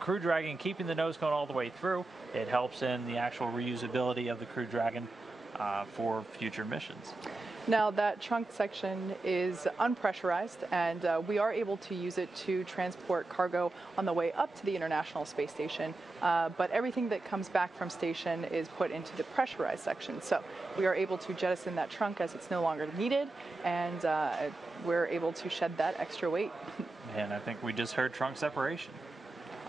Crew Dragon keeping the nose cone all the way through. It helps in the actual reusability of the Crew Dragon for future missions. Now that trunk section is unpressurized, and we are able to use it to transport cargo on the way up to the International Space Station, but everything that comes back from station is put into the pressurized section. So we are able to jettison that trunk as it's no longer needed, and we're able to shed that extra weight. And I think we just heard trunk separation.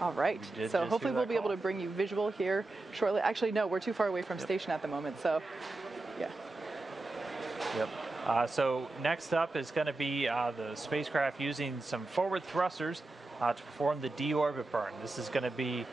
All right, so hopefully we'll be able to bring you visual here shortly. Actually, no, we're too far away from station at the moment, so yeah. Yep. So next up is going to be the spacecraft using some forward thrusters to perform the deorbit burn. This is going to be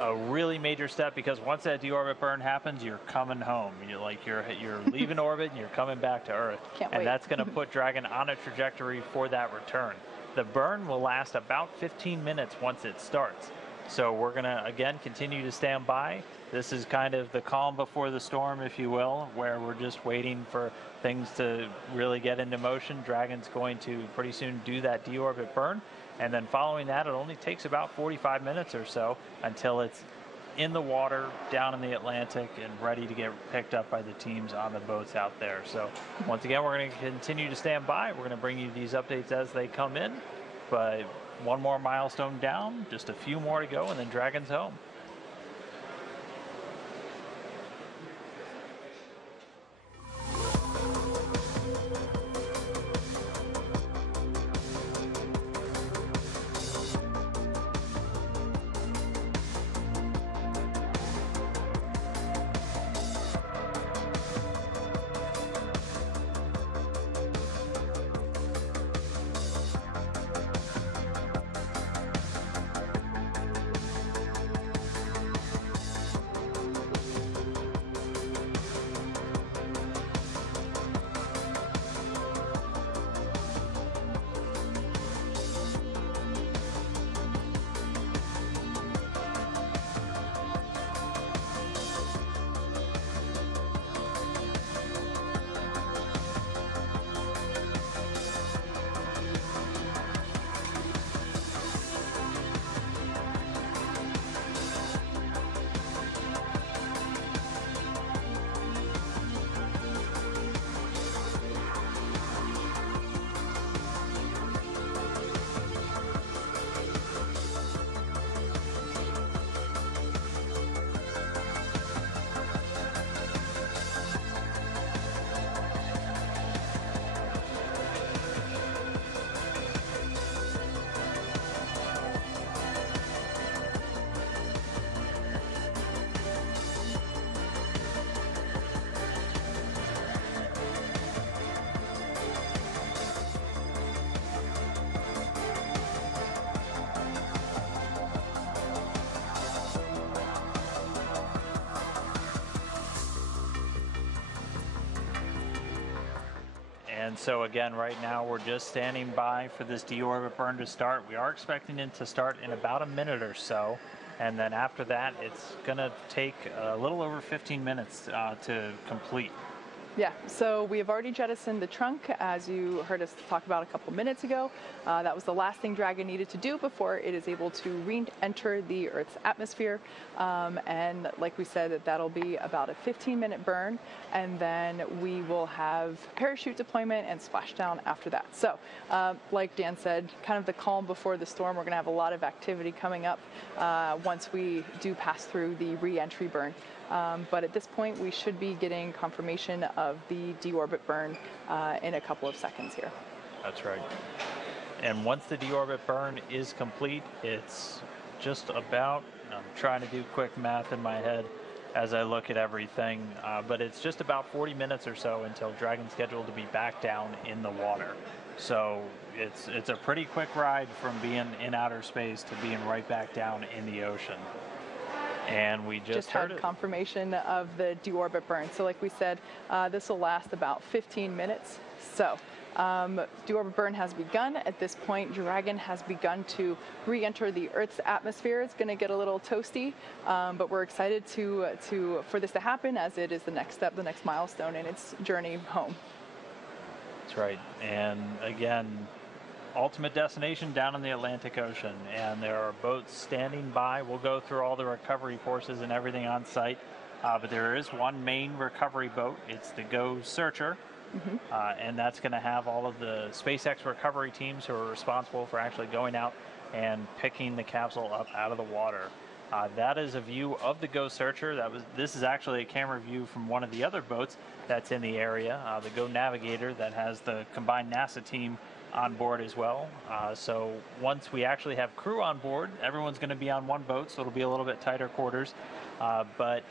a really major step because once that deorbit burn happens, you're coming home. You're leaving orbit and you're coming back to Earth. Can't wait. And that's going to put Dragon on a trajectory for that return. The burn will last about 15 minutes once it starts. So we're going to, again, continue to stand by. This is kind of the calm before the storm, if you will, where we're just waiting for things to really get into motion. Dragon's going to pretty soon do that deorbit burn. And then following that, it only takes about 45 minutes or so until it's in the water, down in the Atlantic, and ready to get picked up by the teams on the boats out there. So once again, we're going to continue to stand by. We're going to bring you these updates as they come in. But one more milestone down, just a few more to go, and then Dragon's home. And so again, right now we're just standing by for this deorbit burn to start. We are expecting it to start in about a minute or so. And then after that, it's going to take a little over 15 minutes to complete. Yeah, so we have already jettisoned the trunk, as you heard us talk about a couple minutes ago. That was the last thing Dragon needed to do before it is able to re-enter the Earth's atmosphere. And like we said, that'll be about a 15-minute burn, and then we will have parachute deployment and splashdown after that. So, like Dan said, kind of the calm before the storm. We're going to have a lot of activity coming up once we do pass through the re-entry burn. But at this point, we should be getting confirmation of the deorbit burn in a couple of seconds here. That's right. And once the deorbit burn is complete, it's just about, I'm trying to do quick math in my head as I look at everything, but it's just about 40 minutes or so until Dragon's scheduled to be back down in the water. So it's a pretty quick ride from being in outer space to being right back down in the ocean. And we just had confirmation of the deorbit burn. So like we said, this will last about 15 minutes. So deorbit burn has begun. At this point, Dragon has begun to re-enter the Earth's atmosphere. It's going to get a little toasty, but we're excited for this to happen, as it is the next step, the next milestone in its journey home. That's right. And again, ultimate destination down in the Atlantic Ocean, and there are boats standing by. We'll go through all the recovery courses and everything on site, but there is one main recovery boat. It's the Go Searcher, and that's going to have all of the SpaceX recovery teams who are responsible for actually going out and picking the capsule up out of the water. That is a view of the Go Searcher. This is actually a camera view from one of the other boats that's in the area, the Go Navigator, that has the combined NASA team on board as well. So once we actually have crew on board, everyone's going to be on one boat, so it'll be a little bit tighter quarters. But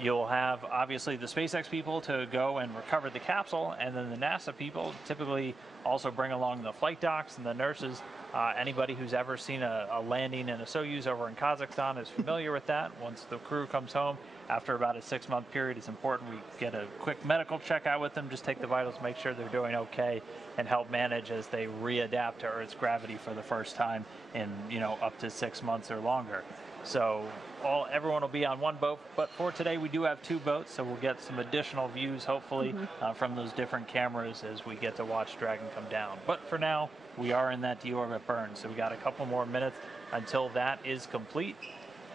you'll have obviously the SpaceX people to go and recover the capsule, and then the NASA people typically also bring along the flight docs and the nurses. Anybody who's ever seen a landing in a Soyuz over in Kazakhstan is familiar with that. Once the crew comes home, after about a 6-month period, it's important we get a quick medical check out with them, just take the vitals, make sure they're doing okay, and help manage as they readapt to Earth's gravity for the first time in, up to 6 months or longer. So everyone will be on one boat, but for today we do have 2 boats, so we'll get some additional views, hopefully, from those different cameras as we get to watch Dragon come down. But for now, we are in that deorbit burn, so we got a couple more minutes until that is complete,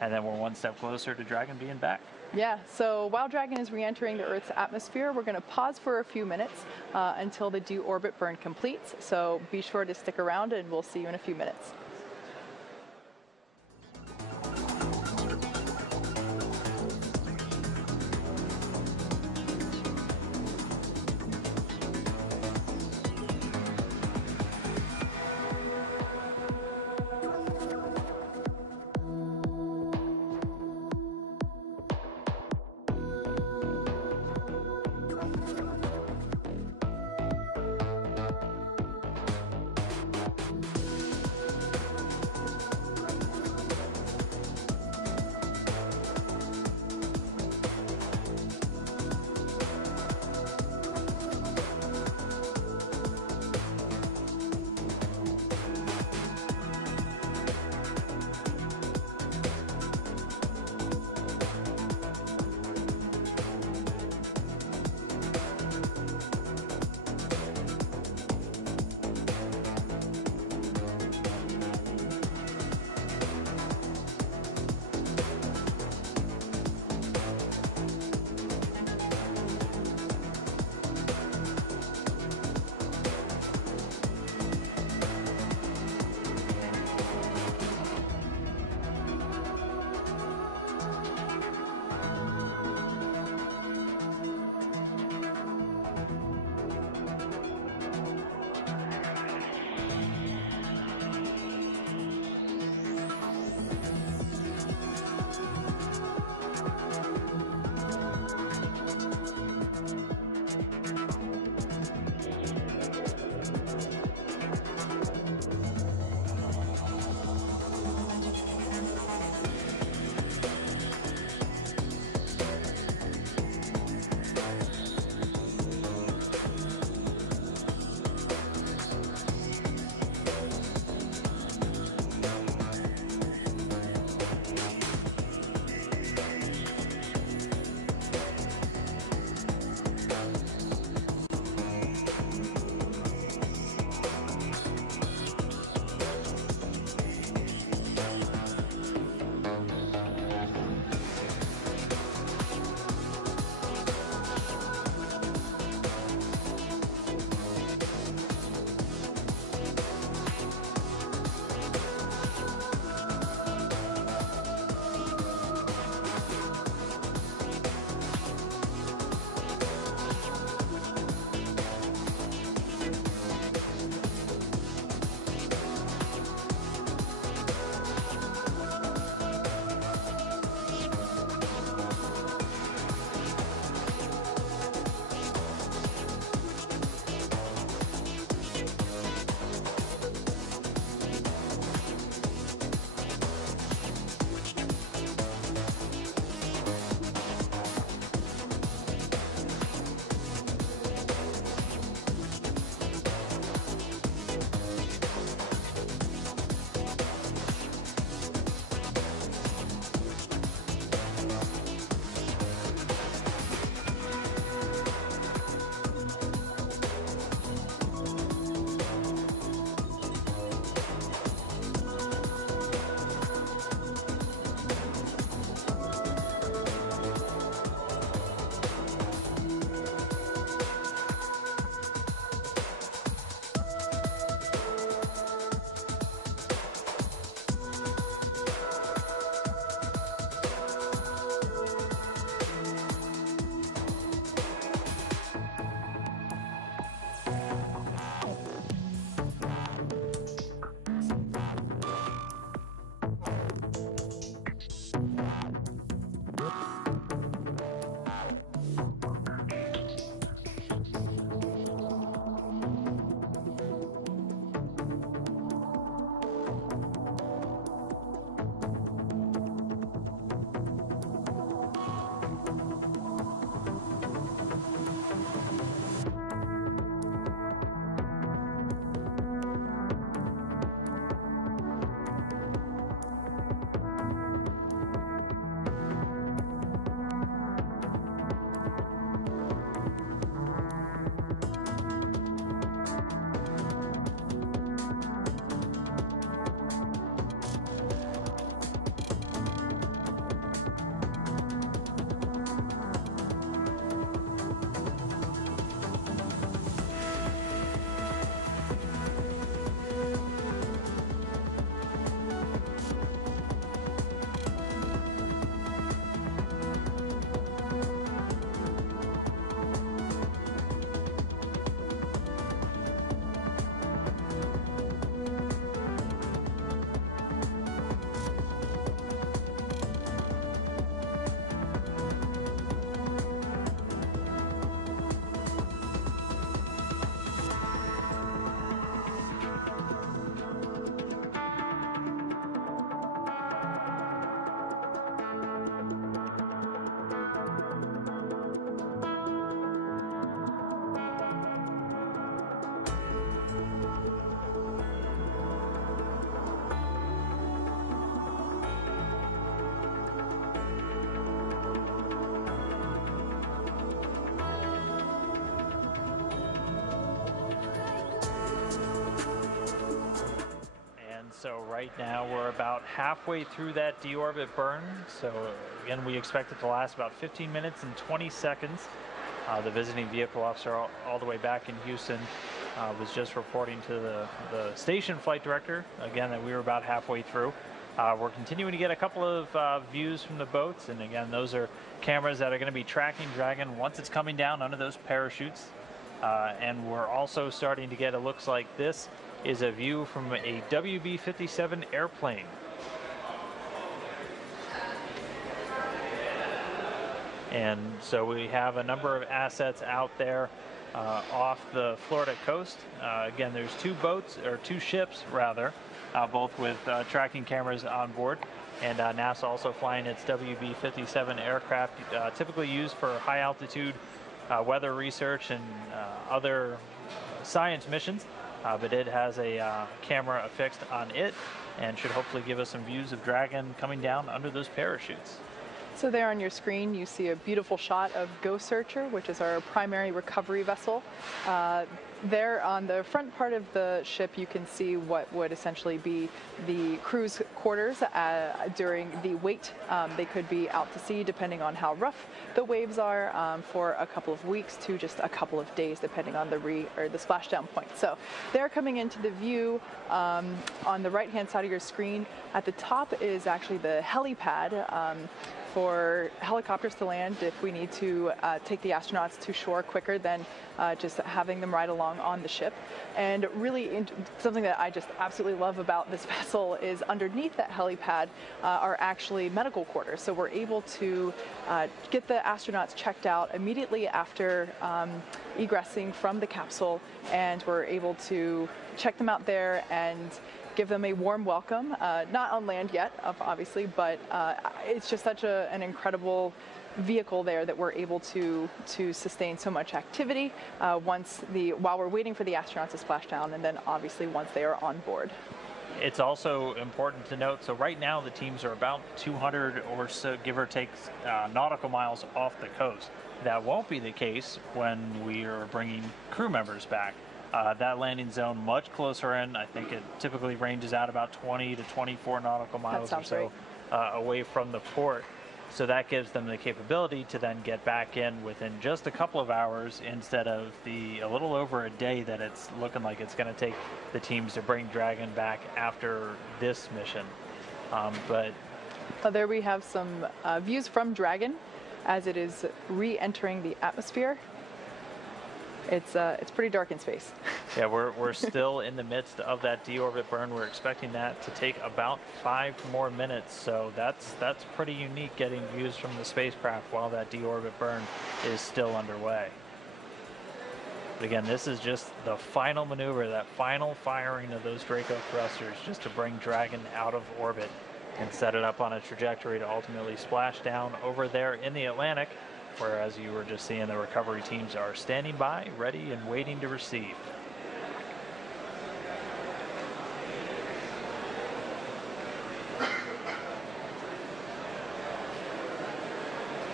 and then we're one step closer to Dragon being back. Yeah, so while Dragon is re-entering the Earth's atmosphere, we're going to pause for a few minutes until the deorbit burn completes. So be sure to stick around, and we'll see you in a few minutes. right now. We're about halfway through that deorbit burn. So again, we expect it to last about 15 minutes and 20 seconds. The visiting vehicle officer all the way back in Houston was just reporting to the station flight director, again, that we were about halfway through. We're continuing to get a couple of views from the boats, and again, those are cameras that are going to be tracking Dragon once it's coming down under those parachutes. And we're also starting to get, it looks like this is a view from a WB-57 airplane. And so we have a number of assets out there off the Florida coast. Again, there's two ships rather, both with tracking cameras on board. And NASA also flying its WB-57 aircraft, typically used for high altitude weather research and other science missions. But it has a camera affixed on it and should hopefully give us some views of Dragon coming down under those parachutes. So there on your screen, you see a beautiful shot of Ghost Searcher, which is our primary recovery vessel. There on the front part of the ship, you can see what would essentially be the crew's quarters during the wait. They could be out to sea depending on how rough the waves are for a couple of weeks to just a couple of days, depending on the splashdown point. So they're coming into the view on the right-hand side of your screen. At the top is actually the helipad. For helicopters to land if we need to take the astronauts to shore quicker than just having them ride along on the ship. And really something that I just absolutely love about this vessel is underneath that helipad are actually medical quarters. So we're able to get the astronauts checked out immediately after egressing from the capsule, and we're able to check them out there and give them a warm welcome, not on land yet, obviously, but it's just such an incredible vehicle there that we're able to sustain so much activity while we're waiting for the astronauts to splash down, and then obviously once they are on board. It's also important to note, so right now the teams are about 200 or so, give or take, nautical miles off the coast. That won't be the case when we are bringing crew members back. That landing zone much closer in. I think it typically ranges out about 20 to 24 nautical miles or so away from the port. So that gives them the capability to then get back in within just a couple of hours instead of a little over a day that it's looking like it's going to take the teams to bring Dragon back after this mission. There we have some views from Dragon as it is re-entering the atmosphere. It's pretty dark in space. Yeah, we're still in the midst of that deorbit burn. We're expecting that to take about 5 more minutes. So that's pretty unique, getting views from the spacecraft while that deorbit burn is still underway. But again, this is just the final maneuver, that final firing of those Draco thrusters, just to bring Dragon out of orbit and set it up on a trajectory to ultimately splash down over there in the Atlantic, where, as you were just seeing, the recovery teams are standing by, ready and waiting to receive.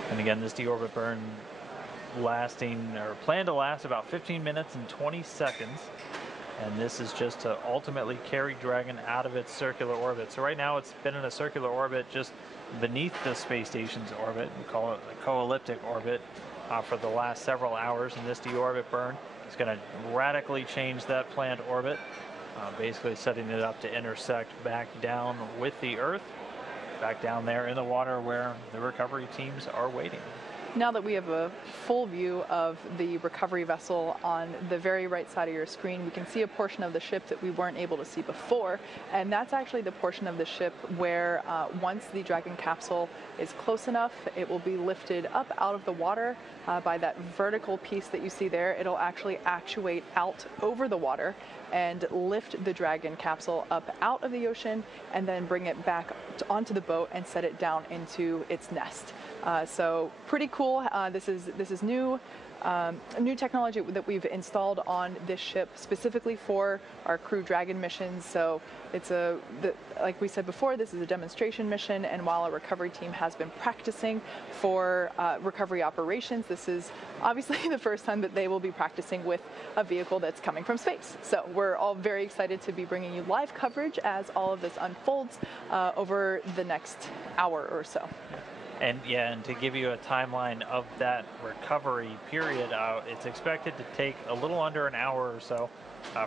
And again, this deorbit burn planned to last about 15 minutes and 20 seconds. And this is just to ultimately carry Dragon out of its circular orbit. So right now it's been in a circular orbit just beneath the space station's orbit. We call it a co-elliptic orbit for the last several hours. And this deorbit burn is going to radically change that planned orbit, basically setting it up to intersect back down with the Earth, back down there in the water where the recovery teams are waiting. Now that we have a full view of the recovery vessel on the very right side of your screen, we can see a portion of the ship that we weren't able to see before, and that's actually the portion of the ship where once the Dragon capsule is close enough, it will be lifted up out of the water by that vertical piece that you see there. It'll actually actuate out over the water and lift the Dragon capsule up out of the ocean and then bring it back onto the boat and set it down into its nest. So pretty cool. This is new. new technology that we've installed on this ship specifically for our Crew Dragon missions. So it's like we said before, this is a demonstration mission, and while our recovery team has been practicing for recovery operations, this is obviously the first time that they will be practicing with a vehicle that's coming from space. So we're all very excited to be bringing you live coverage as all of this unfolds over the next hour or so. And yeah, and to give you a timeline of that recovery period, it's expected to take a little under an hour or so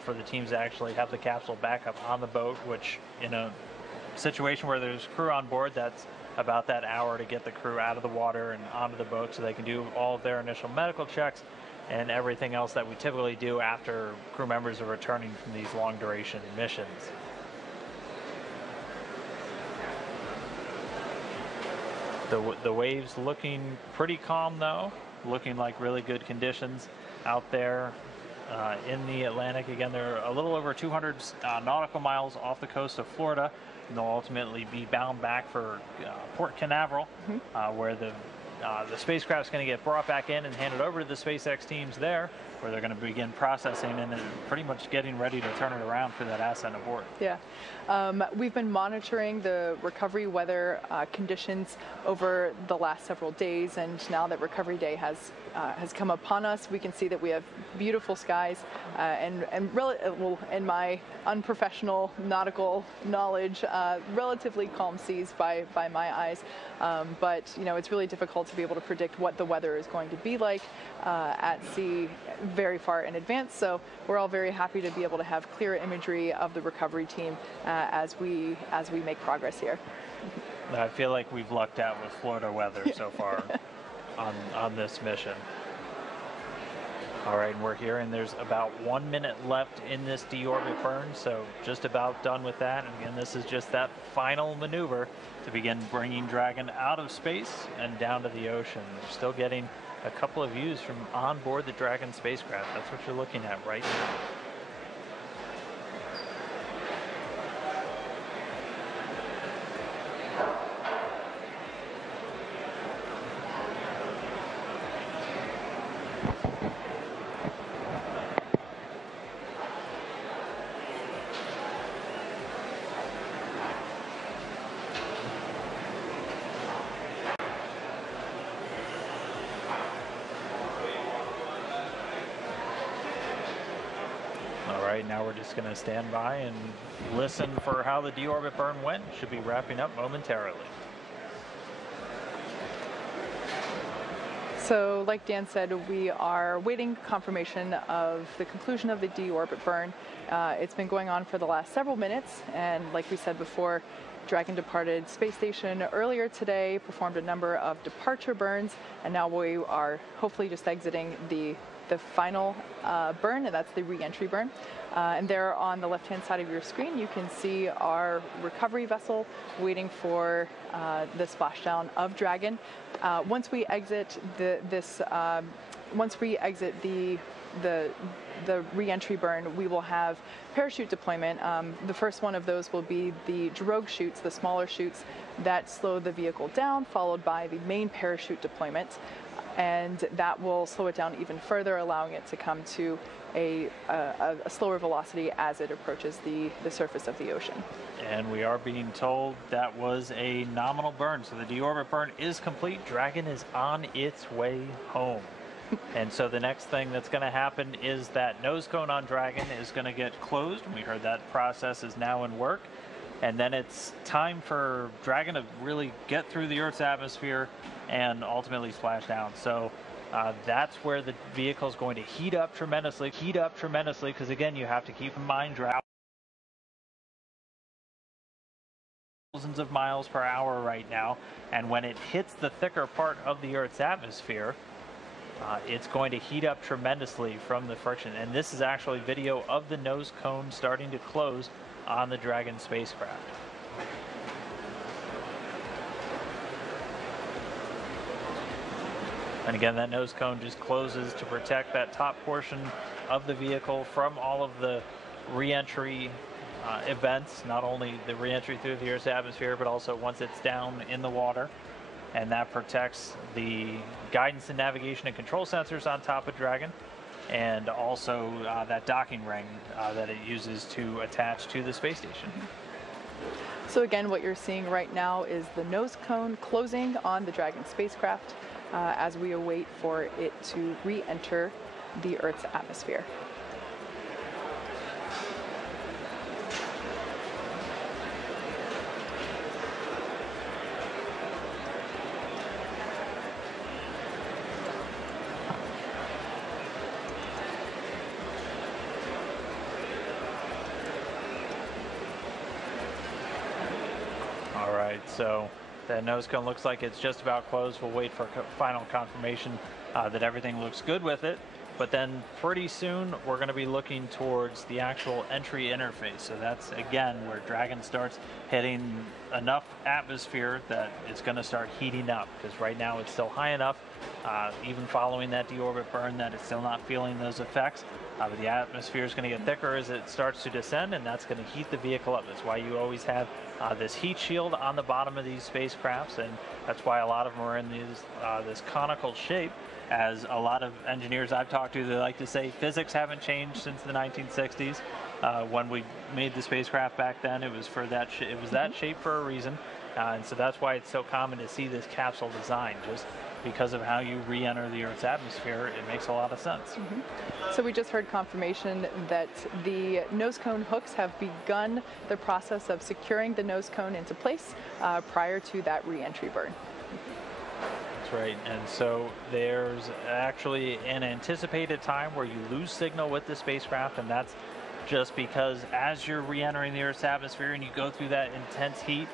for the teams to actually have the capsule back up on the boat, which in a situation where there's crew on board, that's about that hour to get the crew out of the water and onto the boat so they can do all of their initial medical checks and everything else that we typically do after crew members are returning from these long duration missions. The waves looking pretty calm though, looking like really good conditions out there in the Atlantic. Again, they're a little over 200 nautical miles off the coast of Florida, and they'll ultimately be bound back for Port Canaveral, where the spacecraft's going to get brought back in and handed over to the SpaceX teams there, where they're going to begin processing and then pretty much getting ready to turn it around for that ascent aboard. Yeah. We've been monitoring the recovery weather conditions over the last several days, and now that Recovery Day has come upon us, we can see that we have beautiful skies and well, in my unprofessional nautical knowledge, relatively calm seas by my eyes. But you know, it's really difficult to be able to predict what the weather is going to be like at sea very far in advance. So we're all very happy to be able to have clear imagery of the recovery team as we make progress here. I feel like we've lucked out with Florida weather so far on this mission. All right, and we're here, and there's about 1 minute left in this deorbit burn, so just about done with that. And again, this is just that final maneuver to begin bringing Dragon out of space and down to the ocean. We're still getting a couple of views from on board the Dragon spacecraft. That's what you're looking at right now. Now we're just going to stand by and listen for how the deorbit burn went. Should be wrapping up momentarily. So like Dan said, we are waiting confirmation of the conclusion of the deorbit burn. It's been going on for the last several minutes, and like we said before, Dragon departed space station earlier today, performed a number of departure burns, and now we are hopefully just exiting the final burn, and that's the re-entry burn. And there on the left-hand side of your screen, you can see our recovery vessel waiting for the splashdown of Dragon. Once we exit the re-entry burn, we will have parachute deployment. The first one of those will be the drogue chutes, the smaller chutes that slow the vehicle down, followed by the main parachute deployment. And that will slow it down even further, allowing it to come to a slower velocity as it approaches the surface of the ocean. And we are being told that was a nominal burn, so the deorbit burn is complete. Dragon is on its way home. And so the next thing that's going to happen is that nose cone on Dragon is going to get closed. We heard that process is now in work. And then it's time for Dragon to really get through the Earth's atmosphere and ultimately splash down. So that's where the vehicle is going to heat up tremendously, because again, you have to keep in mind thousands of miles per hour right now. And when it hits the thicker part of the Earth's atmosphere, it's going to heat up tremendously from the friction. And this is actually video of the nose cone starting to close on the Dragon spacecraft. And again, that nose cone just closes to protect that top portion of the vehicle from all of the re-entry events, not only the re-entry through the Earth's atmosphere, but also once it's down in the water. and that protects the guidance and navigation and control sensors on top of Dragon, and also that docking ring that it uses to attach to the space station. So again, what you're seeing right now is the nose cone closing on the Dragon spacecraft as we await for it to re-enter the Earth's atmosphere. All right, so that nose cone looks like it's just about closed. We'll wait for final confirmation that everything looks good with it. But then pretty soon we're going to be looking towards the actual entry interface. So that's, again, where Dragon starts hitting enough atmosphere that it's going to start heating up, because right now it's still high enough, even following that deorbit burn, that it's still not feeling those effects. But the atmosphere is going to get thicker as it starts to descend, and that's going to heat the vehicle up. That's why you always have this heat shield on the bottom of these spacecrafts, and that's why a lot of them are in this conical shape. As a lot of engineers I've talked to, they like to say physics haven't changed since the 1960s. When we made the spacecraft back then, it was for that it was that shape for a reason, and so that's why it's so common to see this capsule design. Just because of how you re-enter the Earth's atmosphere, it makes a lot of sense. So we just heard confirmation that the nose cone hooks have begun the process of securing the nose cone into place prior to that re-entry burn. That's right, and so there's actually an anticipated time where you lose signal with the spacecraft, and that's just because as you're re-entering the Earth's atmosphere and you go through that intense heat,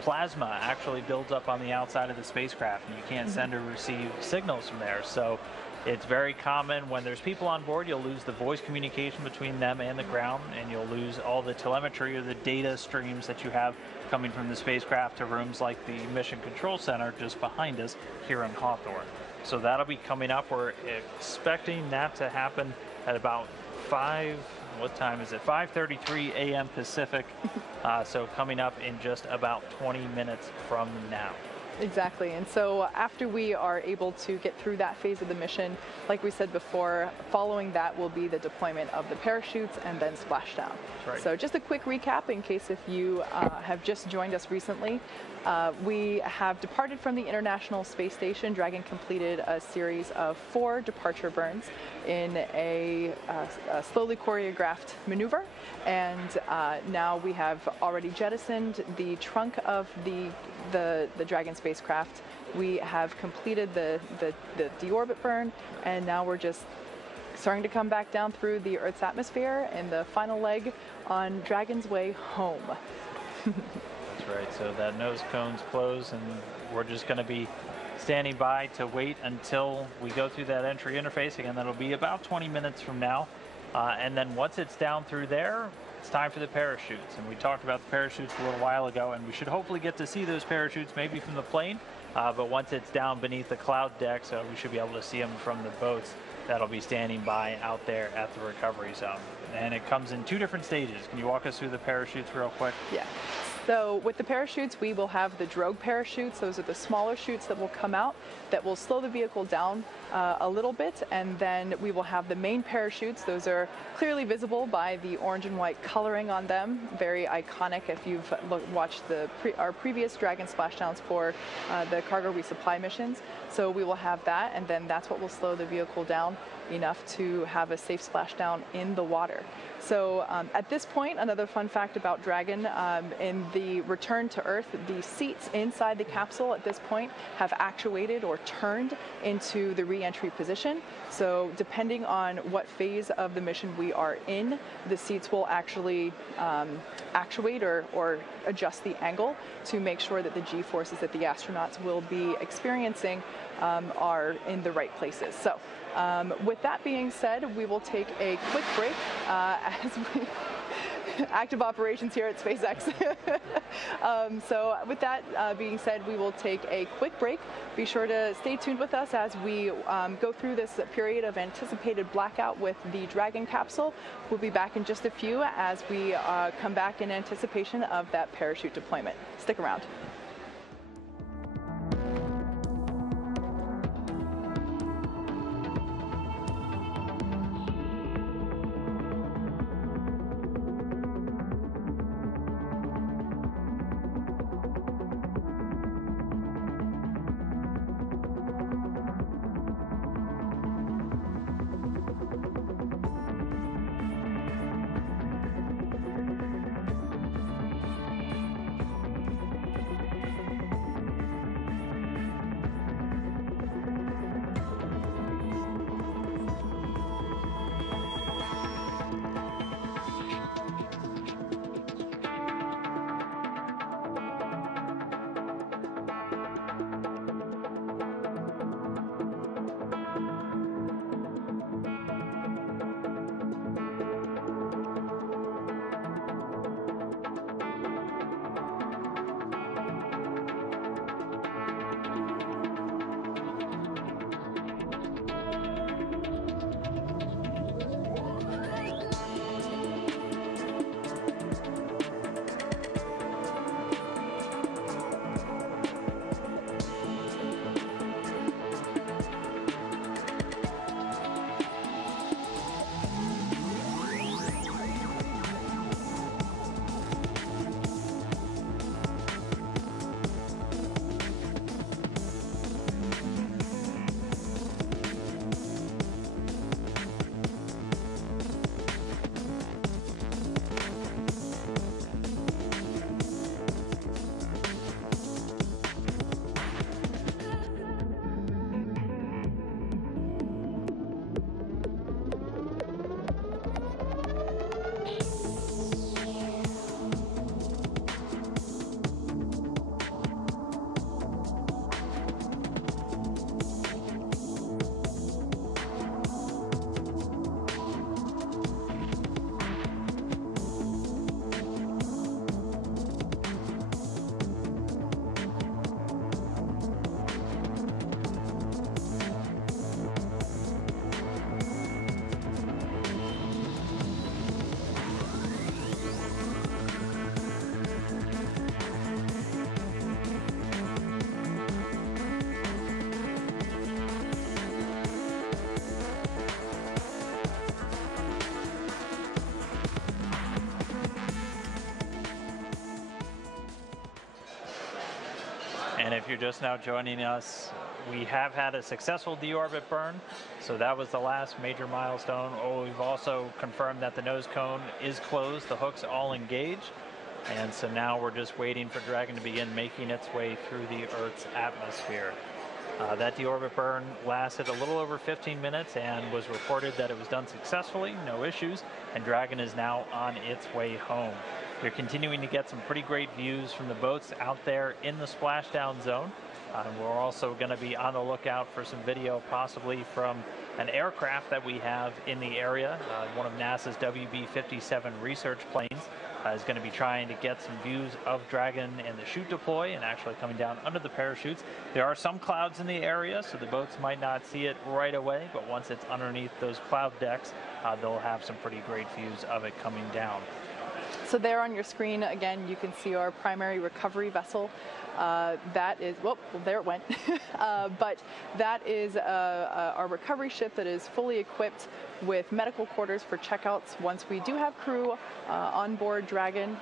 plasma actually builds up on the outside of the spacecraft, and you can't send or receive signals from there. So it's very common when there's people on board, you'll lose the voice communication between them and the ground, and you'll lose all the telemetry or the data streams that you have coming from the spacecraft to rooms like the Mission Control Center just behind us here in Hawthorne. So that'll be coming up. We're expecting that to happen at about 5:33 a.m. Pacific. So coming up in just about 20 minutes from now. Exactly, and so after we are able to get through that phase of the mission, like we said before, following that will be the deployment of the parachutes and then splashdown. Right. So just a quick recap in case if you have just joined us recently. We have departed from the International Space Station. Dragon completed a series of 4 departure burns in a slowly choreographed maneuver, and now we have already jettisoned the trunk of the Dragon spacecraft. We have completed the deorbit burn, and now we're just starting to come back down through the Earth's atmosphere and the final leg on Dragon's way home. That's right, so that nose cone's closed, and we're just going to be standing by to wait until we go through that entry interface. Again, that'll be about 20 minutes from now. And then once it's down through there, it's time for the parachutes. And we talked about the parachutes a little while ago, and we should hopefully get to see those parachutes maybe from the plane. But once it's down beneath the cloud deck, so we should be able to see them from the boats that'll be standing by out there at the recovery zone. And it comes in 2 different stages. Can you walk us through the parachutes real quick? Yeah. So with the parachutes, we will have the drogue parachutes. Those are the smaller chutes that will come out that will slow the vehicle down a little bit, and then we will have the main parachutes. Those are clearly visible by the orange and white coloring on them. Very iconic if you've watched our previous Dragon splashdowns for the cargo resupply missions. So we will have that, and then that's what will slow the vehicle down enough to have a safe splashdown in the water. So at this point, another fun fact about Dragon, in the return to Earth, the seats inside the capsule at this point have actuated or turned into the re-entry position. So depending on what phase of the mission we are in, the seats will actually actuate or adjust the angle to make sure that the G-forces that the astronauts will be experiencing are in the right places. So with that being said, we will take a quick break as we active operations here at SpaceX. So with that being said, we will take a quick break. Be sure to stay tuned with us as we go through this period of anticipated blackout with the Dragon capsule. We'll be back in just a few as we come back in anticipation of that parachute deployment. Stick around. just now joining us, we have had a successful deorbit burn, so that was the last major milestone. Oh, we've also confirmed that the nose cone is closed, the hook's all engaged, and so now we're just waiting for Dragon to begin making its way through the Earth's atmosphere. That deorbit burn lasted a little over 15 minutes and was reported that it was done successfully, no issues, and Dragon is now on its way home. We're continuing to get some pretty great views from the boats out there in the splashdown zone. We're also going to be on the lookout for some video possibly from an aircraft that we have in the area. One of NASA's WB-57 research planes is going to be trying to get some views of Dragon and the chute deploy and actually coming down under the parachutes. There are some clouds in the area, so the boats might not see it right away, but once it's underneath those cloud decks, they'll have some pretty great views of it coming down. So there on your screen, again, you can see our primary recovery vessel. That is, well, there it went. But that is our recovery ship that is fully equipped with medical quarters for checkouts. Once we do have crew on board Dragon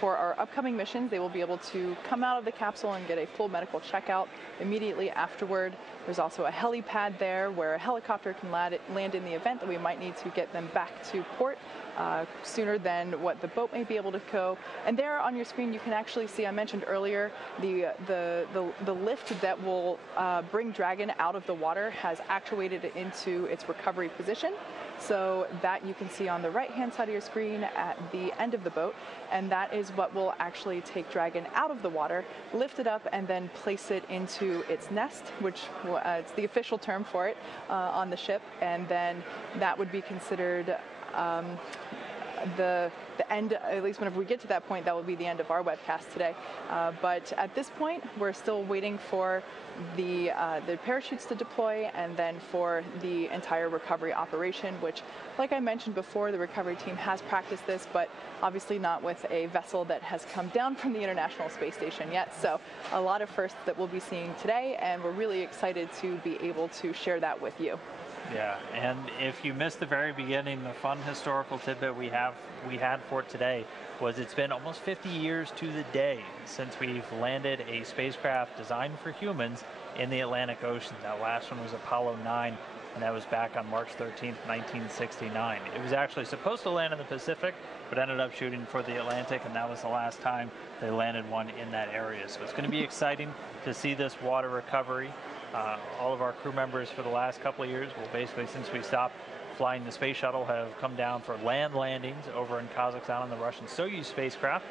for our upcoming missions, they will be able to come out of the capsule and get a full medical checkout immediately afterward. There's also a helipad there where a helicopter can land in the event that we might need to get them back to port sooner than what the boat may be able to go. And there on your screen you can actually see, I mentioned earlier, the lift that will bring Dragon out of the water has actuated it into its recovery position. So that you can see on the right-hand side of your screen at the end of the boat, and that is what will actually take Dragon out of the water, lift it up, and then place it into its nest, which it's the official term for it on the ship, and then that would be considered the end, at least whenever we get to that point, that will be the end of our webcast today. But at this point, we're still waiting for the parachutes to deploy and then for the entire recovery operation, which, like I mentioned before, the recovery team has practiced this, but obviously not with a vessel that has come down from the International Space Station yet. So a lot of firsts that we'll be seeing today, and we're really excited to be able to share that with you. Yeah, and if you missed the very beginning, the fun historical tidbit we had for today was it's been almost 50 years to the day since we've landed a spacecraft designed for humans in the Atlantic Ocean. That last one was Apollo 9, and that was back on March 13th, 1969. It was actually supposed to land in the Pacific, but ended up shooting for the Atlantic, and that was the last time they landed one in that area. So it's going to be exciting to see this water recovery. All of our crew members for the last couple of years, well, basically since we stopped flying the space shuttle, have come down for land landings over in Kazakhstan on the Russian Soyuz spacecraft.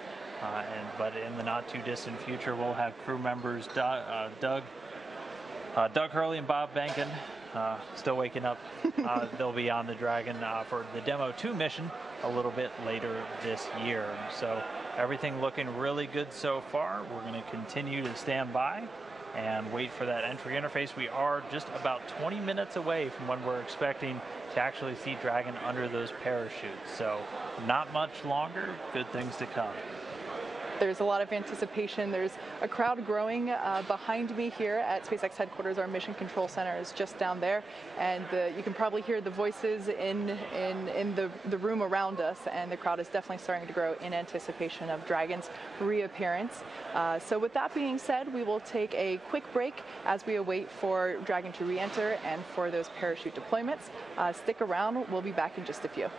But in the not too distant future, we'll have crew members Doug Hurley and Bob Benkin, still waking up. They'll be on the Dragon for the Demo 2 mission a little bit later this year. So everything looking really good so far. We're going to continue to stand by and wait for that entry interface. We are just about 20 minutes away from when we're expecting to actually see Dragon under those parachutes. So not much longer, good things to come. There's a lot of anticipation. There's a crowd growing behind me here at SpaceX headquarters. Our mission control center is just down there, and you can probably hear the voices in the room around us, and the crowd is definitely starting to grow in anticipation of Dragon's reappearance. So with that being said, we will take a quick break as we await for Dragon to re-enter and for those parachute deployments. Stick around, we'll be back in just a few.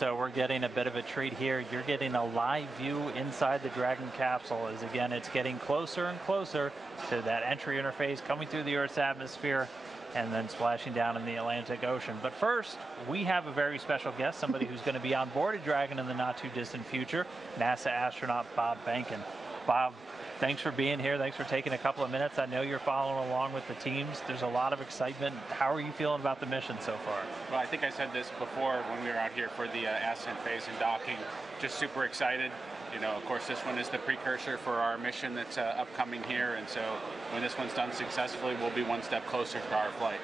so we're getting a bit of a treat here. You're getting a live view inside the Dragon capsule as, again, it's getting closer and closer to that entry interface, coming through the Earth's atmosphere and then splashing down in the Atlantic Ocean. But first, we have a very special guest, somebody who's going to be on board a Dragon in the not-too-distant future, NASA astronaut Bob Behnken. Bob, thanks for being here. Thanks for taking a couple of minutes. I know you're following along with the teams. There's a lot of excitement. How are you feeling about the mission so far? Well, I think I said this before when we were out here for the ascent phase and docking. Just super excited. You know, of course, this one is the precursor for our mission that's upcoming here, and so when this one's done successfully, we'll be one step closer to our flight.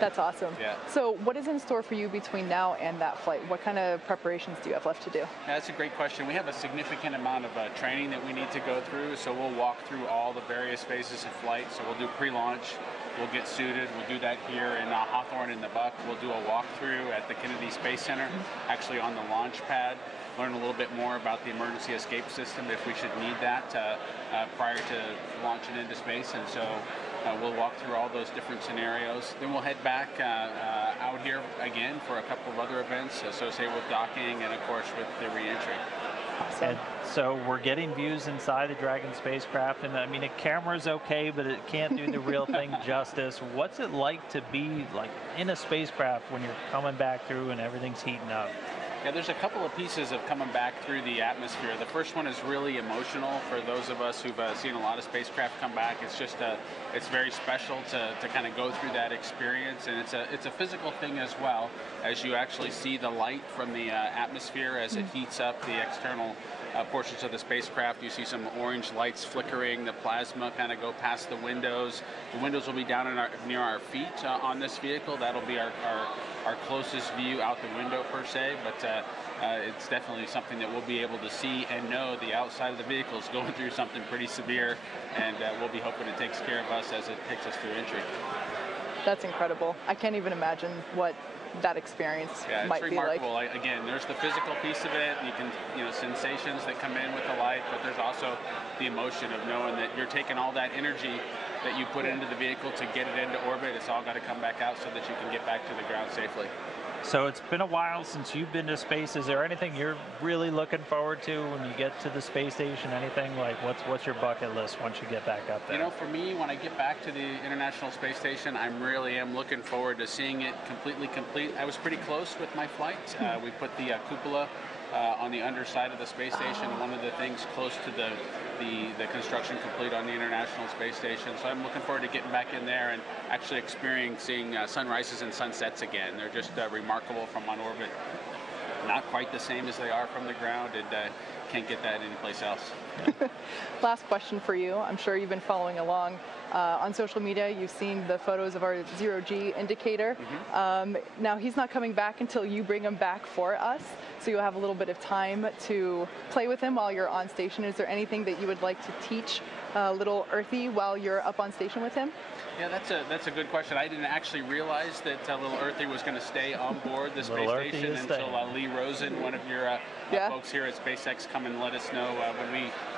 That's awesome. Yeah. So what is in store for you between now and that flight? What kind of preparations do you have left to do? Yeah, that's a great question. We have a significant amount of training that we need to go through, so we'll walk through all the various phases of flight. So we'll do pre-launch, we'll get suited, we'll do that here in Hawthorne in the Buck. We'll do a walkthrough at the Kennedy Space Center, actually on the launch pad. Learn a little bit more about the emergency escape system if we should need that prior to launching into space, and so we'll walk through all those different scenarios. Then we'll head back out here again for a couple of other events associated with docking and, of course, with the re-entry. Awesome. And so we're getting views inside the Dragon spacecraft, and I mean, a camera's okay, but it can't do the real thing justice. What's it like to be like in a spacecraft when you're coming back through and everything's heating up? Yeah, there's a couple of pieces of coming back through the atmosphere. The first one is really emotional for those of us who've seen a lot of spacecraft come back. It's just it's very special to kind of go through that experience, and it's a physical thing as well, as you actually see the light from the atmosphere as it heats up the external portions of the spacecraft. You see some orange lights flickering, the plasma kind of go past the windows. The windows will be down near our feet on this vehicle. That'll be our closest view out the window per se, but it's definitely something that we'll be able to see and know the outside of the vehicle is going through something pretty severe, and we'll be hoping it takes care of us as it takes us through entry. That's incredible. I can't even imagine what that experience might be like. It's remarkable. Again, there's the physical piece of it. You can, sensations that come in with the light, but there's also the emotion of knowing that you're taking all that energy that you put into the vehicle to get it into orbit. It's all got to come back out so that you can get back to the ground safely. So it's been a while since you've been to space. Is there anything you're really looking forward to when you get to the space station? Anything like what's your bucket list once you get back up there? You know, for me, when I get back to the International Space Station, I really am looking forward to seeing it completely complete. I was pretty close with my flight. We put the cupola on the underside of the space station, one of the things close to the construction complete on the International Space Station. So I'm looking forward to getting back in there and actually experiencing sunrises and sunsets again. They're just remarkable from on orbit. Not quite the same as they are from the ground, and can't get that anyplace else. Last question for you. I'm sure you've been following along on social media. You've seen the photos of our zero-G indicator. Now, he's not coming back until you bring him back for us, so you'll have a little bit of time to play with him while you're on station. Is there anything that you would like to teach little Earthy while you're up on station with him? Yeah, that's a good question. I didn't actually realize that little Earthy was going to stay on board the space station until Lee Rosen, one of your folks here at SpaceX, come and let us know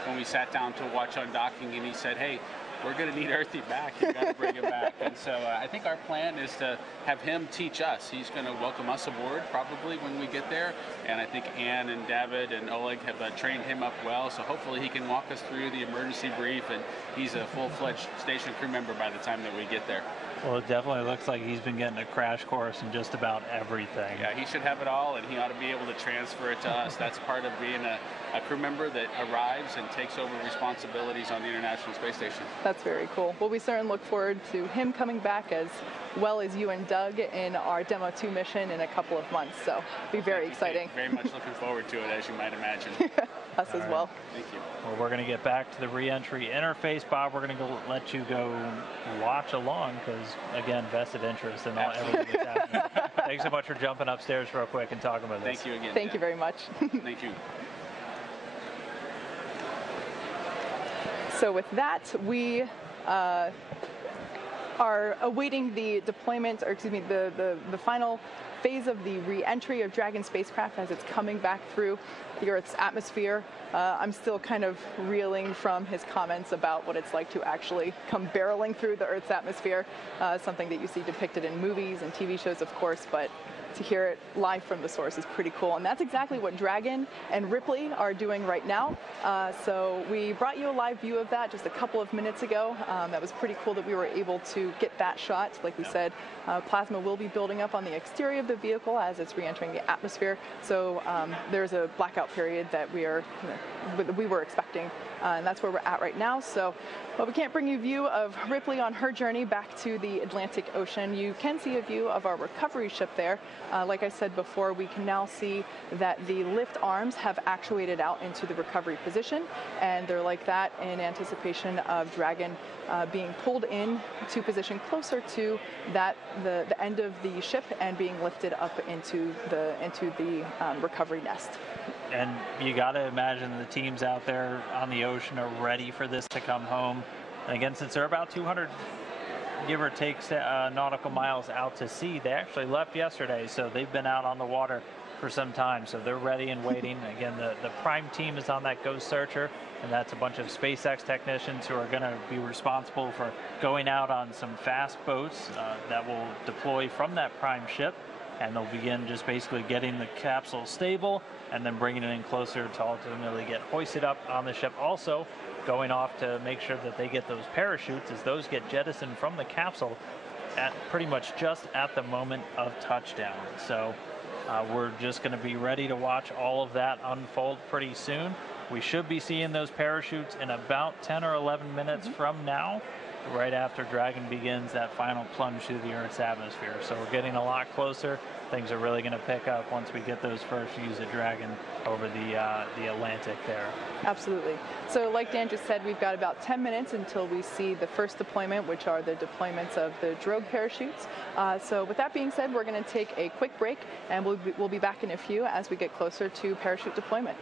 when we sat down to watch on docking, and he said, "Hey, we're going to need Earthy back. You've got to bring him back." And so I think our plan is to have him teach us. He's going to welcome us aboard probably when we get there. And I think Ann and David and Oleg have trained him up well. So hopefully he can walk us through the emergency brief, and he's a full-fledged station crew member by the time that we get there. Well, it definitely looks like he's been getting a crash course in just about everything. Yeah, he should have it all, and he ought to be able to transfer it to us. That's part of being a crew member that arrives and takes over responsibilities on the International Space Station. That's very cool. Well, we certainly look forward to him coming back as well as you and Doug in our Demo 2 mission in a couple of months. So it'll be very exciting. Very much looking forward to it, as you might imagine. Us as well. Thank you. Well, we're going to get back to the re-entry interface. Bob, we're going to let you go watch along because, again, vested interest in everything that's happening. Thanks so much for jumping upstairs real quick and talking with us. Thank you again. Thank you very much. Thank you. So with that, we are awaiting the deployment, or excuse me, the final phase of the re-entry of Dragon spacecraft as it's coming back through the Earth's atmosphere. I'm still kind of reeling from his comments about what it's like to actually come barreling through the Earth's atmosphere, something that you see depicted in movies and TV shows, of course, but to hear it live from the source is pretty cool. And that's exactly what Dragon and Ripley are doing right now. So we brought you a live view of that just a couple of minutes ago. That was pretty cool that we were able to get that shot. Like we said, plasma will be building up on the exterior of the vehicle as it's re-entering the atmosphere. So there's a blackout period that we were expecting, and that's where we're at right now. So, but we can't bring you a view of Ripley on her journey back to the Atlantic Ocean. You can see a view of our recovery ship there. Like I said before, we can now see that the lift arms have actuated out into the recovery position, and they're like that in anticipation of Dragon being pulled in to position closer to the end of the ship and being lifted up into the recovery nest. And you got to imagine the teams out there on the ocean are ready for this to come home. And again, since they're about 200, give or take, nautical miles out to sea, they actually left yesterday, so they've been out on the water for some time. So they're ready and waiting. Again, the prime team is on that Ghost Searcher, and that's a bunch of SpaceX technicians who are going to be responsible for going out on some fast boats that will deploy from that prime ship. And they'll begin just basically getting the capsule stable and then bringing it in closer to ultimately get hoisted up on the ship. Also going off to make sure that they get those parachutes as those get jettisoned from the capsule at pretty much just at the moment of touchdown. So we're just going to be ready to watch all of that unfold pretty soon. We should be seeing those parachutes in about 10 or 11 minutes from now, right after Dragon begins that final plunge through the Earth's atmosphere. So we're getting a lot closer. Things are really going to pick up once we get those first views of Dragon over the Atlantic there. Absolutely. So like Dan just said, we've got about 10 minutes until we see the first deployment, which are the deployments of the drogue parachutes. So with that being said, we're going to take a quick break, and we'll be back in a few as we get closer to parachute deployment.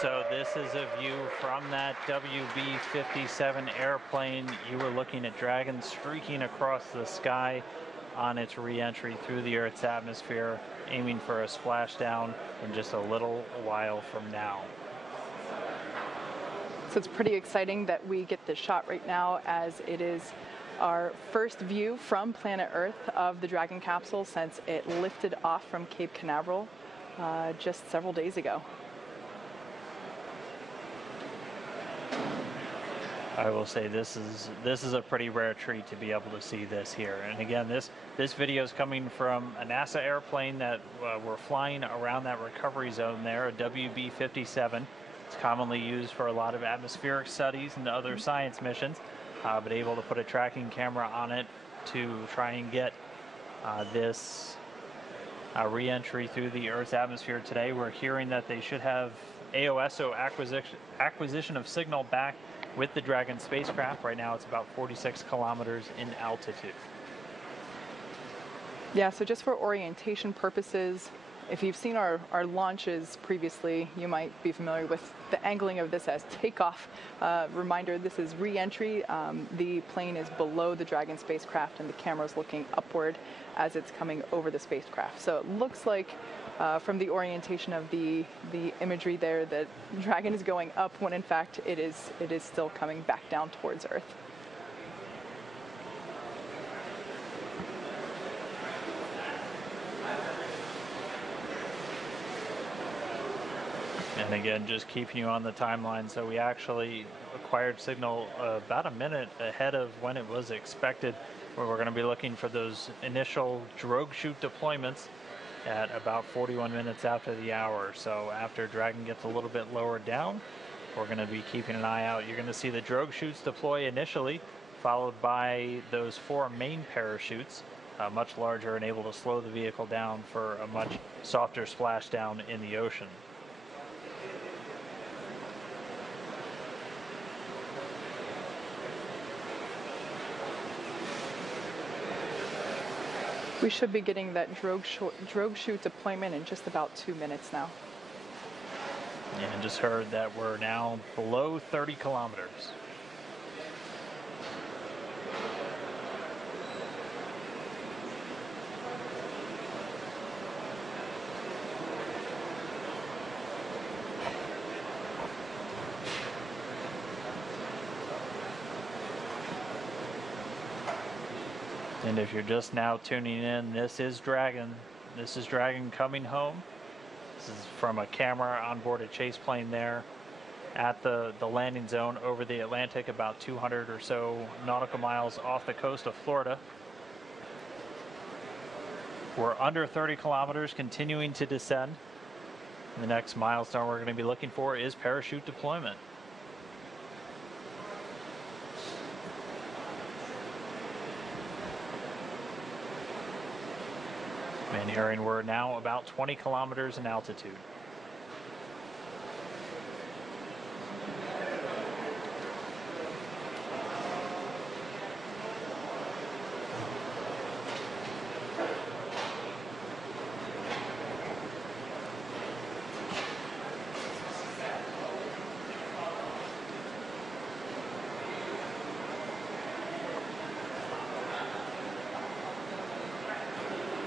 so this is a view from that WB-57 airplane. You were looking at Dragon streaking across the sky on its re-entry through the Earth's atmosphere, aiming for a splashdown in just a little while from now. So it's pretty exciting that we get this shot right now, as it is our first view from planet Earth of the Dragon capsule since it lifted off from Cape Canaveral just several days ago. I will say this is a pretty rare treat to be able to see this here. And again, this video is coming from a NASA airplane that we're flying around that recovery zone there, a WB-57. It's commonly used for a lot of atmospheric studies and other science missions, but able to put a tracking camera on it to try and get this re-entry through the Earth's atmosphere today. We're hearing that they should have AOSO acquisition of signal back with the Dragon spacecraft. Right now it's about 46 kilometers in altitude. Yeah, so just for orientation purposes, if you've seen our launches previously, you might be familiar with the angling of this as takeoff. Reminder, this is re-entry. The plane is below the Dragon spacecraft and the camera is looking upward as it's coming over the spacecraft. So it looks like from the orientation of the imagery there that Dragon is going up, when in fact it is still coming back down towards Earth. And again, just keeping you on the timeline, so we actually acquired signal about a minute ahead of when it was expected, where we're going to be looking for those initial drogue chute deployments at about 41 minutes after the hour. So after Dragon gets a little bit lower down, we're going to be keeping an eye out. You're going to see the drogue chutes deploy initially, followed by those 4 main parachutes, much larger and able to slow the vehicle down for a much softer splashdown in the ocean. We should be getting that drogue chute deployment in just about 2 minutes now. And just heard that we're now below 30 kilometers. And if you're just now tuning in, this is Dragon. This is Dragon coming home. This is from a camera on board a chase plane there at the landing zone over the Atlantic, about 200 or so nautical miles off the coast of Florida. We're under 30 kilometers, continuing to descend. The next milestone we're going to be looking for is parachute deployment. And hearing we're now about 20 kilometers in altitude.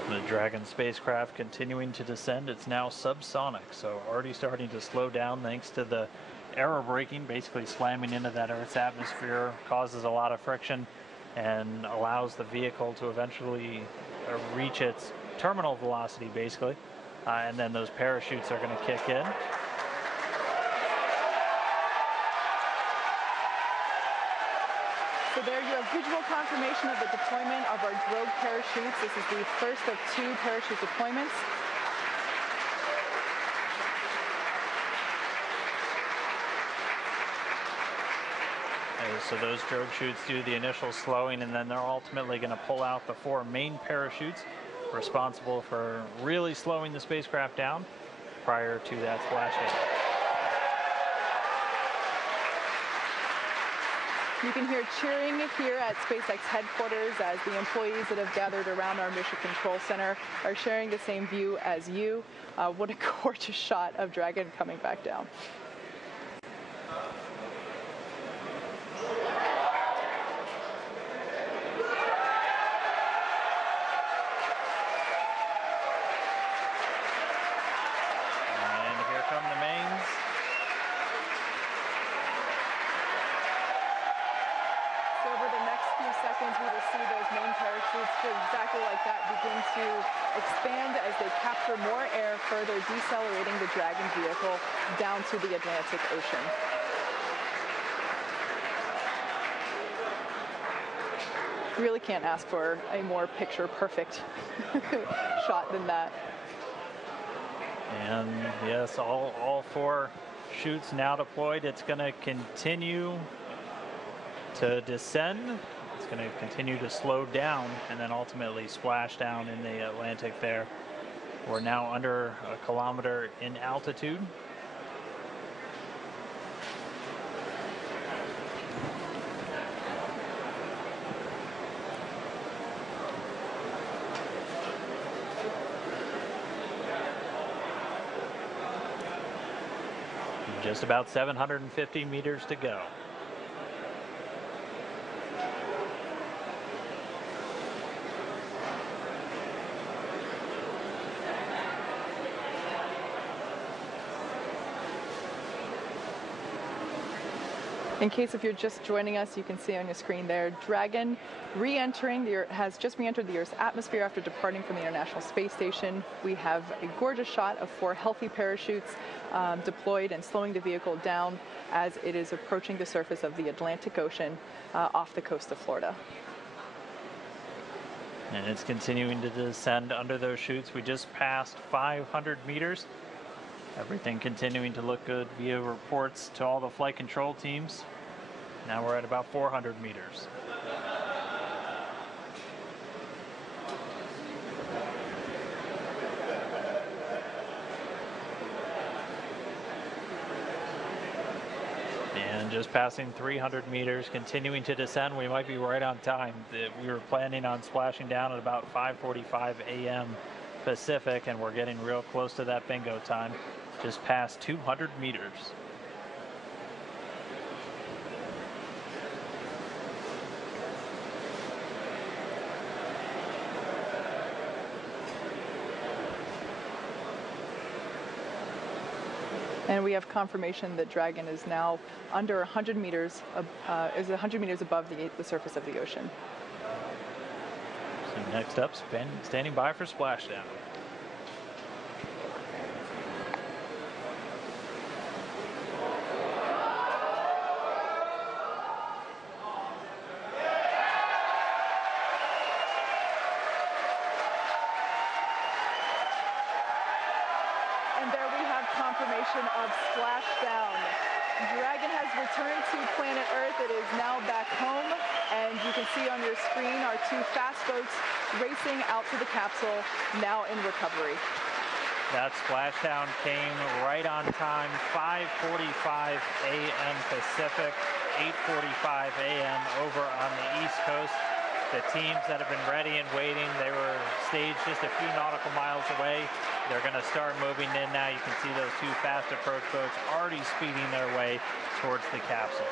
The Dragon spacecraft continuing to descend. It's now subsonic, so already starting to slow down thanks to the aero braking, basically slamming into that Earth's atmosphere, causes a lot of friction and allows the vehicle to eventually reach its terminal velocity, basically. And then those parachutes are going to kick in. So there you have visual confirmation of the deployment of our drogue parachutes. This is the first of 2 parachute deployments. So those drogue chutes do the initial slowing, and then they're ultimately going to pull out the 4 main parachutes responsible for really slowing the spacecraft down prior to that splashdown. You can hear cheering here at SpaceX headquarters as the employees that have gathered around our Mission Control Center are sharing the same view as you. What a gorgeous shot of Dragon coming back down. capture more air, further decelerating the Dragon vehicle down to the Atlantic Ocean. Really can't ask for a more picture-perfect shot than that. And yes, all 4 chutes now deployed. It's going to continue to descend. It's going to continue to slow down and then ultimately splash down in the Atlantic there. We're now under 1 kilometer in altitude. Just about 750 meters to go. In case if you're just joining us, you can see on your screen there, Dragon has just re-entered the Earth's atmosphere after departing from the International Space Station. We have a gorgeous shot of 4 healthy parachutes deployed and slowing the vehicle down as it is approaching the surface of the Atlantic Ocean off the coast of Florida. And it's continuing to descend under those chutes. We just passed 500 meters. Everything continuing to look good via reports to all the flight control teams. Now we're at about 400 meters. And just passing 300 meters, continuing to descend. We might be right on time. We were planning on splashing down at about 5:45 a.m. Pacific, and we're getting real close to that bingo time. Just past 200 meters. And we have confirmation that Dragon is now under 100 meters, is 100 meters above the surface of the ocean. So next up, standing by for splashdown. Confirmation of splashdown. Dragon has returned to planet Earth. It is now back home, and you can see on your screen our 2 fast boats racing out to the capsule, now in recovery. That splashdown came right on time, 5:45 a.m. Pacific, 8:45 a.m. over on the East Coast. The teams that have been ready and waiting, they were staged just a few nautical miles away. They're going to start moving in now. You can see those 2 fast approach boats already speeding their way towards the capsule.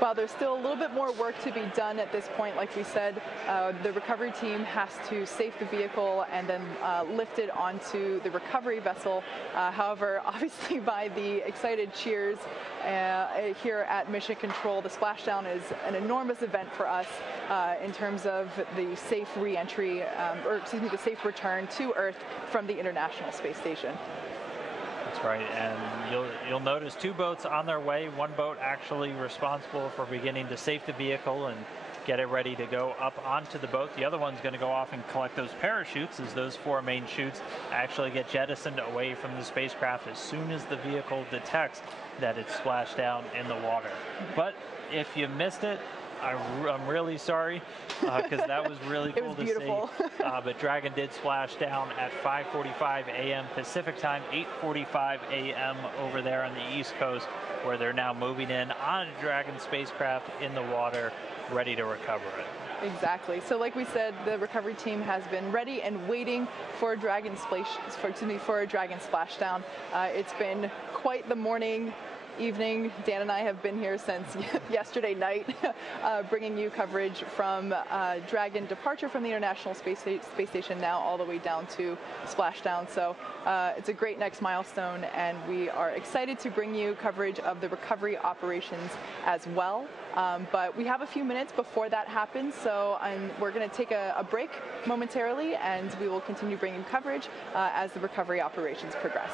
While there's still a little bit more work to be done at this point, like we said, the recovery team has to safe the vehicle and then lift it onto the recovery vessel. However, obviously by the excited cheers here at Mission Control, the splashdown is an enormous event for us in terms of the safe re-entry, the safe return to Earth from the International Space Station. That's right, and you'll notice 2 boats on their way. 1 boat actually responsible for beginning to safe the vehicle and get it ready to go up onto the boat. The other one's going to go off and collect those parachutes as those 4 main chutes actually get jettisoned away from the spacecraft as soon as the vehicle detects that it's splashed down in the water. But if you missed it, I'm really sorry because that was really cool to see. But Dragon did splash down at 5:45 a.m. Pacific time, 8:45 a.m. over there on the East Coast, where they're now moving in on a Dragon spacecraft in the water, ready to recover it. Exactly. So like we said, the recovery team has been ready and waiting for a Dragon splashdown. It's been quite the morning, evening. Dan and I have been here since yesterday night, bringing you coverage from Dragon departure from the International Space Station now all the way down to splashdown. So it's a great next milestone, and we are excited to bring you coverage of the recovery operations as well. But we have a few minutes before that happens, so we're going to take a break momentarily, and we will continue bringing coverage as the recovery operations progress.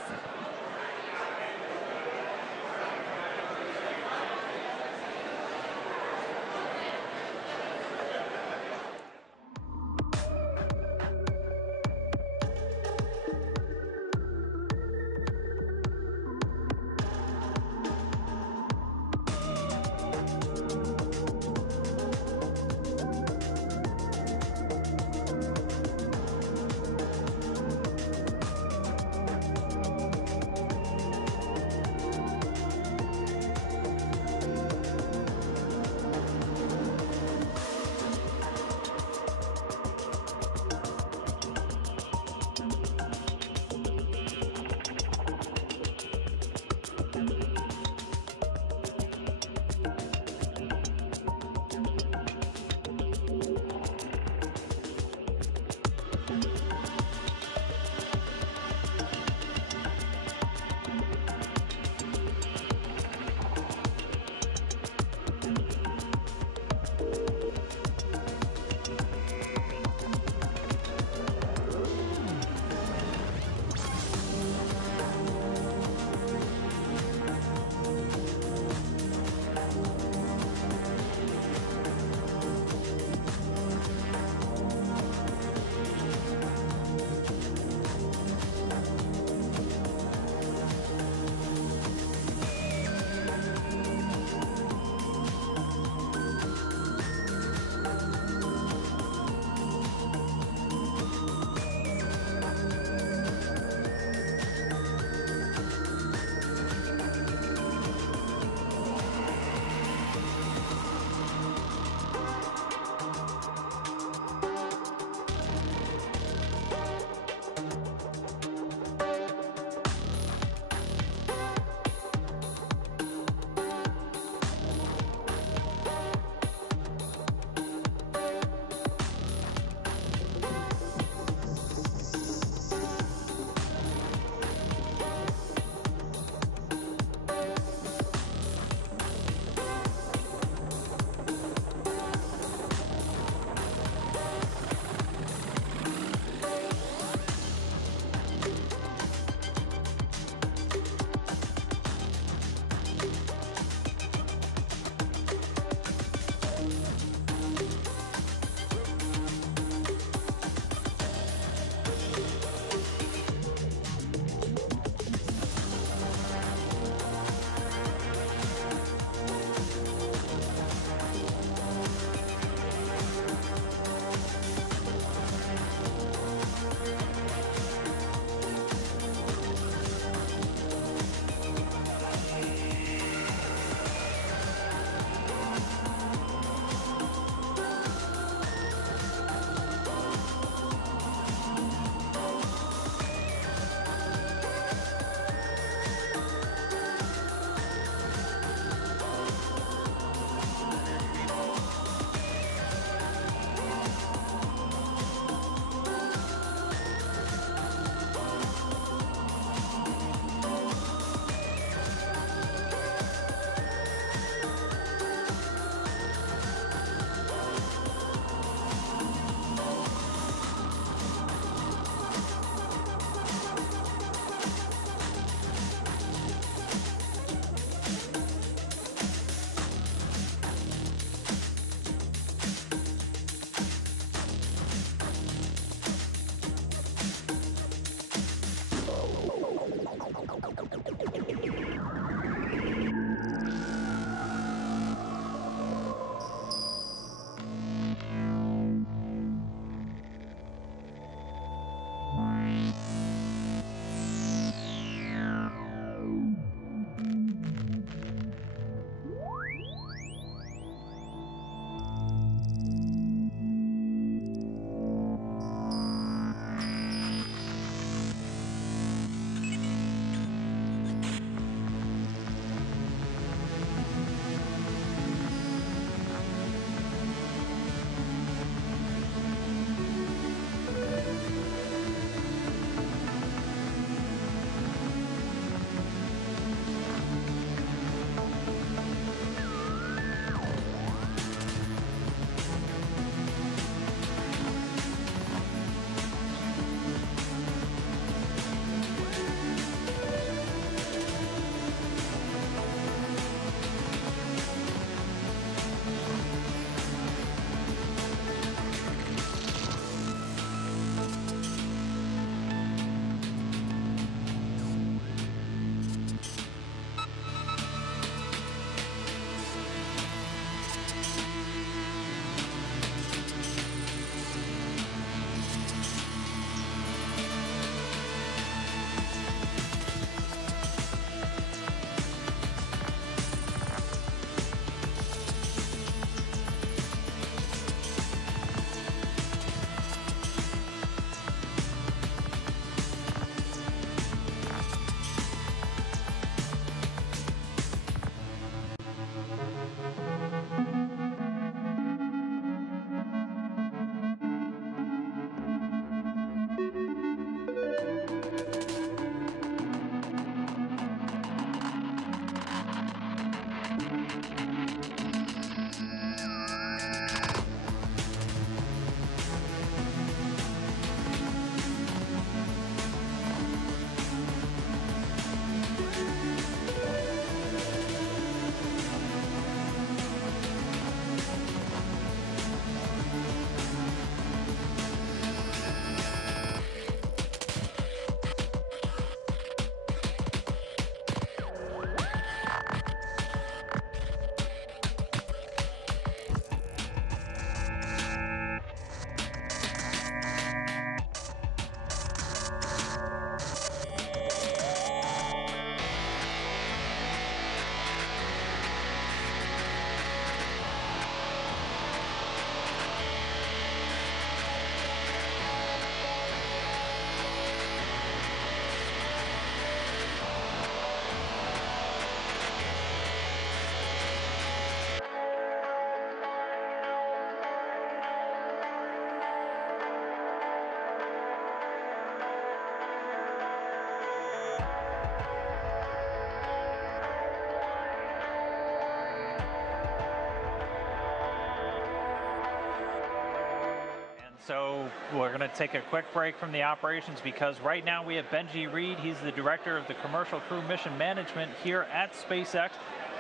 So we're going to take a quick break from the operations because right now we have Benji Reed. He's the director of the Commercial Crew Mission Management here at SpaceX.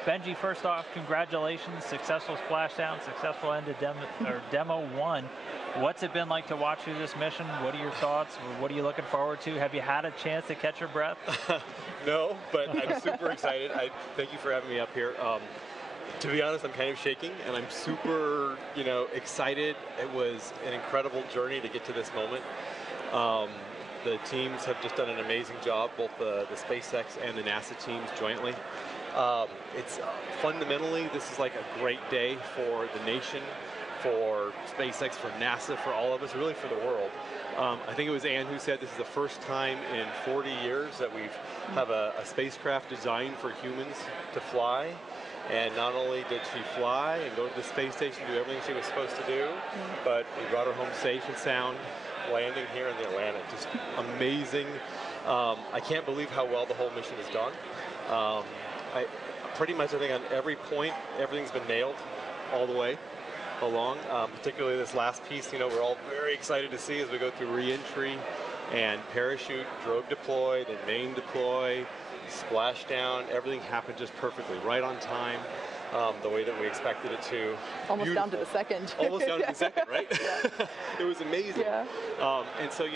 Benji, first off, congratulations. Successful splashdown, successful end of demo 1. What's it been like to watch through this mission? What are your thoughts? What are you looking forward to? Have you had a chance to catch your breath? No, but I'm super excited. Thank you for having me up here. To be honest, I'm kind of shaking, and I'm super, excited. It was an incredible journey to get to this moment. The teams have just done an amazing job, both the SpaceX and the NASA teams jointly. It's fundamentally, this is like a great day for the nation, for SpaceX, for NASA, for all of us, really for the world. I think it was Ann who said this is the first time in 40 years that we've have a spacecraft designed for humans to fly. And not only did she fly and go to the space station, do everything she was supposed to do, but we brought her home safe and sound, landing here in the Atlantic. Just amazing. I can't believe how well the whole mission has gone. Pretty much, I think on every point, everything's been nailed all the way along. Particularly this last piece, we're all very excited to see as we go through re-entry and parachute, drogue deploy, then main deploy, splashdown. Everything happened just perfectly, right on time, the way that we expected it to. Almost down to the second. Almost down to the second, right? Yeah. It was amazing. Yeah. And so,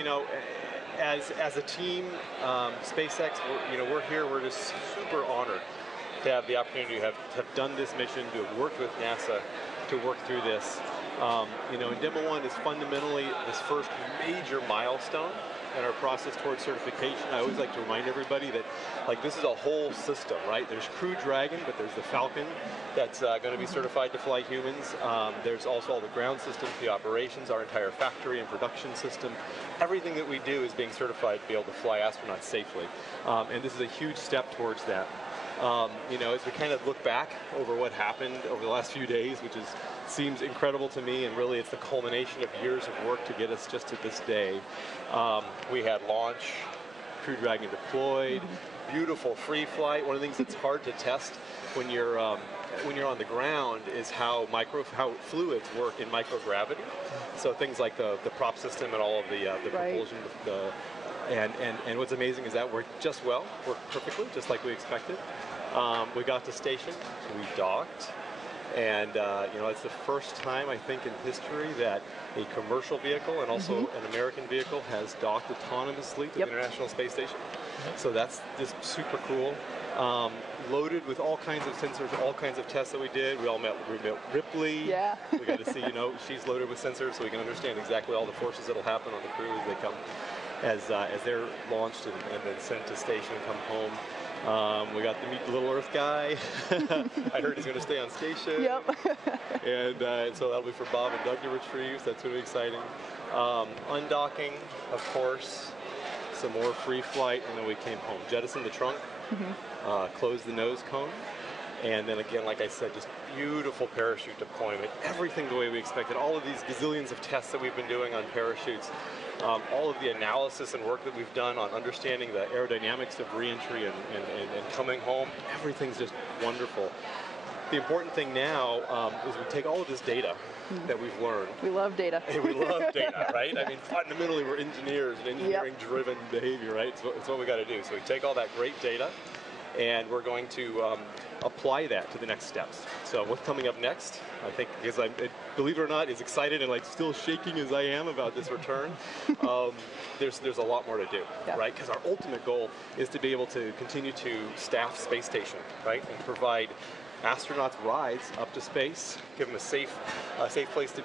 as a team, SpaceX, we're here. We're just super honored to have the opportunity to have done this mission, to have worked with NASA to work through this. And Demo 1 is fundamentally this first major milestone in our process towards certification. I always like to remind everybody that this is a whole system, right? There's Crew Dragon, but there's the Falcon that's going to be certified to fly humans. There's also all the ground systems, the operations, our entire factory and production system. Everything that we do is being certified to be able to fly astronauts safely. And this is a huge step towards that. As we kind of look back over what happened over the last few days, which seems incredible to me, and really it's the culmination of years of work to get us just to this day. We had launch, Crew Dragon deployed, beautiful free flight. One of the things that's hard to test when you're on the ground is how fluids work in microgravity. So things like the prop system and all of the propulsion, and what's amazing is that worked perfectly, just like we expected. We got to station, we docked, and it's the first time I think in history that a commercial vehicle and also an American vehicle has docked autonomously to the International Space Station. So that's just super cool. Loaded with all kinds of sensors, all kinds of tests that we did. We met Ripley. Yeah. We got to see, she's loaded with sensors so we can understand exactly all the forces that'll happen on the crew as they come, as they're launched and then sent to station and come home. We got to meet the Little Earth guy. I heard he's going to stay on station. Yep. and so that'll be for Bob and Doug to retrieve. So that's going to be exciting. Undocking, of course, some more free flight, and then we came home. Jettisoned the trunk, closed the nose cone, and then again, like I said, just beautiful parachute deployment. Everything the way we expected. All of these gazillions of tests that we've been doing on parachutes. All of the analysis and work that we've done on understanding the aerodynamics of reentry and coming home, everything's just wonderful. the important thing now is we take all of this data that we've learned. We love data. And we love data, right? I mean, fundamentally, we're engineers and engineering-driven behavior, right? It's what we got to do. So we take all that great data, and we're going to apply that to the next steps. So what's coming up next? I think, because believe it or not, as excited and like still shaking as I am about this return, there's a lot more to do, right? Because our ultimate goal is to be able to continue to staff space station, right, and provide astronauts rides up to space, give them a safe place to